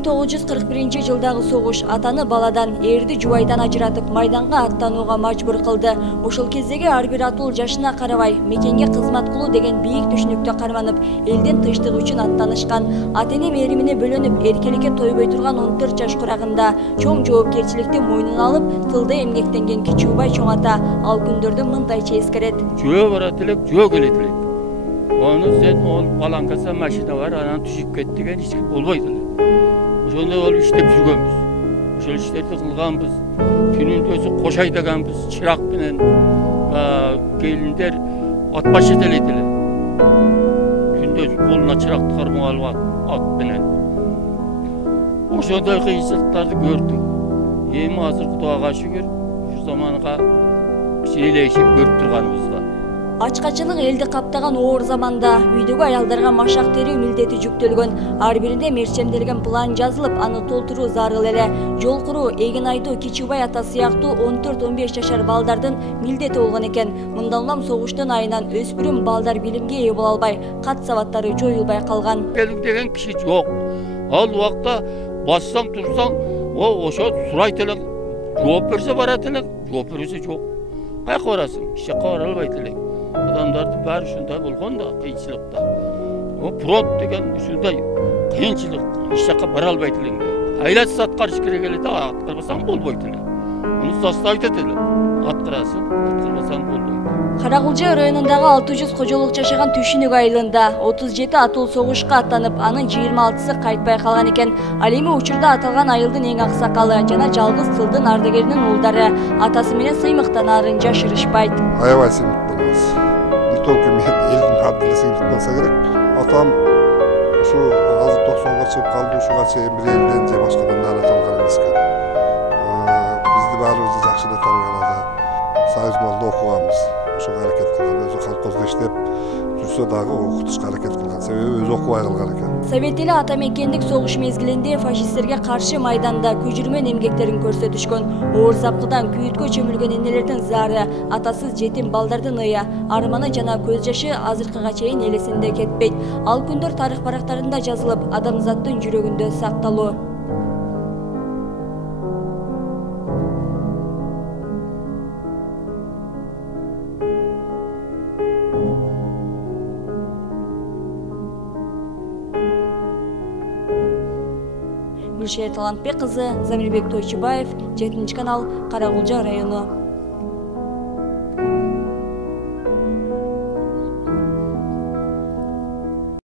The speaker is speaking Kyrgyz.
1941-жылдагы согуш атаны баладан, эрди жубайдан ажыратып майданга аттанууга мажбур кылды. Ошол кездеги ар бир атуу жашына карабай, мекенге кызмат кылуу деген бийик түшүнүктө карманып, элдин тынчтыгы үчүн аттанышкан. Ата-эне мээримине бөлөнүп, эркеликке тойбой турган 14 жаш курагында чоң жоопкерчиликти мойнуна алып, тылда эмгектенген Кичүүбай чоң ата ал күндөрдө мындайча эскерет. Жөө барат элек, жөө келет элек. Onu sen ol palankasa maşina var, anan düşüp kettigen hiç olmaydı. Ошондой болуп иштеп жүргөнбүз. Ошол иштерди кылганбыз. Түнүндө кош айдаганбыз, чырак менен келиндер ат башы делет эле. Түндө колуна чыракты кармап алып ат менен. Ошондой кыйынчылыктарды көрдүк. Эми азыр Кудайга шүгүр, ушу заманга кичиелешип көрүп турганыбызга. Ачкачылык элди каптаган оор заманда үйдөгү аялдарга машак терүү милдети жүктөлгөн. Ар биринде мерчемделген план жазылып, аны толтуруу зарыл эле. Жол куруу, эгин айдоо Кичүүбай ата сыяктуу 14-15 жашар балдардын милдети болгон экен. Мындан улам согуштун айынан өспүрүм балдар билимге ээ боло албай, кат сабаттары жоюлбай калган. Келик деген киши жок. Ал убакта бассаң турсаң, ошо сурайт эле. Жооп берсе барат эле, жооп бербесе жок. Каяка барасың? Эч жакка бара албайт элек. Adamların bari şunday bolgon da kıyınçılıkta. O prot degen şunday kıyınçılık, iş jaka bara albayt eleng. Aylası satkar işkere geledi, atkırmasan bolboyt eleng. Onu zastavit et eleng. Atkırasın, atkırmasan bolboyt. Каракулжа районундагы 600 кожолук жашаган Түшүнүк айылында 37 атыл согушка аттанып, анын 26-сы кайтпай калган экен. Ал эми учурда аталган айылдын эң аксакалы жана жалгыз тылдын ардагеринин уулдары атасы менен сыймыктанаарын жашырышпайт. Аябай сыймыктанабыз. Не только мен элдин ардагери сыймыктанса керек. Атам ушу азыр 90га чыгып калды, ушуга чейин бир элден же башкадан нары калган эмес экен. Бизди баарыбызды жакшы эле тарбиялады. Союз малда окуганбыз. Ошого аракет кылган, өзү колхоздо иштеп жүрсө дагы окутушка аракет кылган. Себеби өзү окубай калган экен. Совет эли ата мекендик согуш мезгилинде фашисттерге каршы майданда күжүрмөн эмгектерин көрсөтүшкөн. Оор запкыдан күйүткө чөмүлгөн энелердин зары, атасыз жетим балдардын ыя, арманы жана көз жашы азыркыга чейин элесинде кетпейт. Ал күндөр тарых барактарында жазылып, адамзаттын жүрөгүндө сакталуу. Гүлшара Талантбек кызы, Замирбек Тойчубаев, 7 канал, Каракулжа району.